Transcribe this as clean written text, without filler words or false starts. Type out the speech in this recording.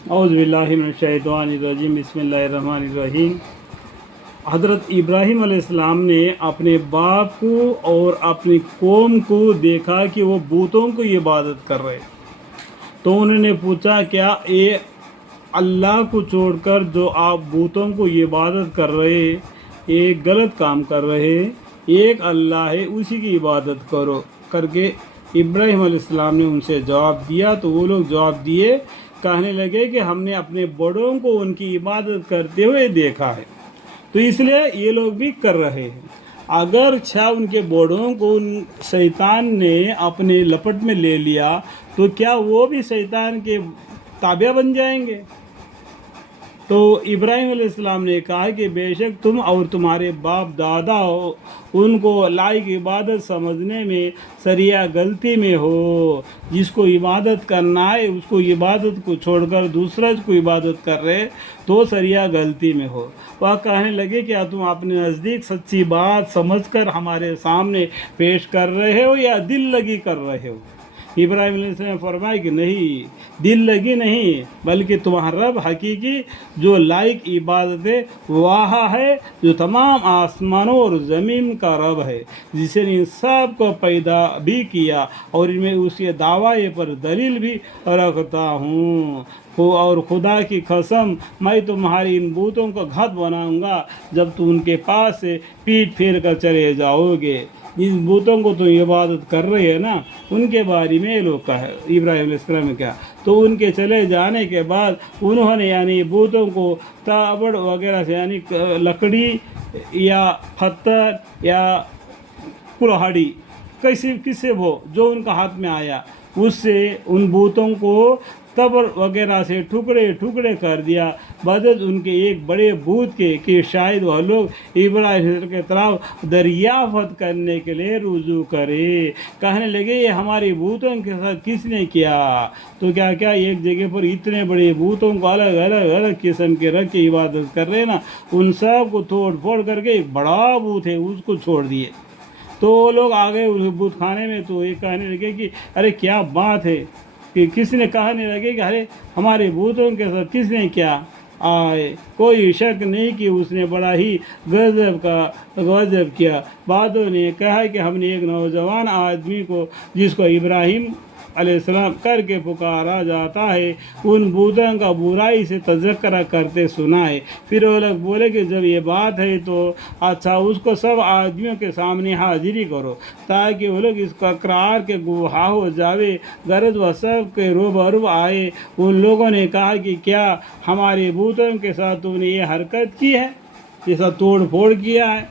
औज़ु बिल्लाहि मिनश्शैतानिर्रजीम बिस्मिल्लाहिर्रहमानिर्रहीम। हज़रत इब्राहीम अलैहिस्सलाम ने अपने बाप को और अपनी कौम को देखा कि वो बूतों को इबादत कर रहे, तो उन्होंने पूछा, क्या ये अल्लाह को छोड़कर जो आप बूतों को इबादत कर रहे ये गलत काम कर रहे, एक अल्लाह है उसी की इबादत करो करके इब्राहीम अलैहिस्सलाम ने उनसे जवाब दिया। तो वो लोग जवाब दिए, कहने लगे कि हमने अपने बड़ों को उनकी इबादत करते हुए देखा है, तो इसलिए ये लोग भी कर रहे हैं। अगर उनके बड़ों को उन शैतान ने अपने लपट में ले लिया तो क्या वो भी शैतान के ताबिया बन जाएंगे? तो इब्राहीम अलैहिस्सलाम ने कहा कि बेशक तुम और तुम्हारे बाप दादा हो उनको लायक इबादत समझने में सरिया गलती में हो। जिसको इबादत करना है उसको इबादत को छोड़कर दूसरा को इबादत कर रहे तो सरिया गलती में हो। वह कहने लगे, क्या तुम अपने नज़दीक सच्ची बात समझकर हमारे सामने पेश कर रहे हो या दिल लगी कर रहे हो? इब्राहीम अलैहिस्सलाम ने फरमाया कि नहीं, दिल लगी नहीं, बल्कि तुम्हारा रब हकीकी जो लायक इबादत है वह है जो तमाम आसमानों और ज़मीन का रब है, जिसने इन सब को पैदा भी किया और इनमें उसके दावे पर दलील भी रखता हूँ। और खुदा की कसम, मैं तुम्हारी इन बूतों को घात बनाऊंगा जब तुम उनके पास से पीठ फेर कर चले जाओगे। जिन बूतों को तुम इबादत कर रहे हैं ना, उनके बारे में ये लोग कहा इब्राहीम अलैहिस्सलाम ने क्या, तो उनके चले जाने के बाद उन्होंने यानी बूतों को ताबड़ वगैरह से यानी लकड़ी या पत्थर या कुल्हाड़ी किससे वो जो उनका हाथ में आया उससे उन बूतों को तबर वगैरह से टुकड़े टुकड़े कर दिया, बदल उनके एक बड़े बूत के कि शायद वह लोग इब्राहीम के तरफ दरियाफ़त करने के लिए रुजू करे। कहने लगे, ये हमारे बूतों के साथ किसने किया? तो क्या क्या एक जगह पर इतने बड़े बूतों को अलग अलग अलग किस्म के रख के इबादत कर रहे ना, उन सब को तोड़ फोड़ करके एक बड़ा बूत है उसको छोड़ दिए। तो वो लोग आ गए उस बूत खाने में, तो ये कहने लगे कि अरे क्या बात है, कि किसने कहने लगे कि अरे हमारे बूतों के साथ किसने क्या आए। कोई शक नहीं कि उसने बड़ा ही गजब किया। बादों ने कहा कि हमने एक नौजवान आदमी को जिसको इब्राहीम अलैहिस्सलाम करके पुकारा जाता है उन बूतों का बुराई से तज़क्रा करते सुना है। फिर वो लोग बोले कि जब ये बात है तो अच्छा उसको सब आदमियों के सामने हाजिरी करो ताकि वो लोग इसका इकरार के गवाह हो जावे। गरज वह सब के रूबरू आए। उन लोगों ने कहा कि क्या हमारे बूतों के साथ तुमने ये हरकत की है, ये सब तोड़ फोड़ किया है?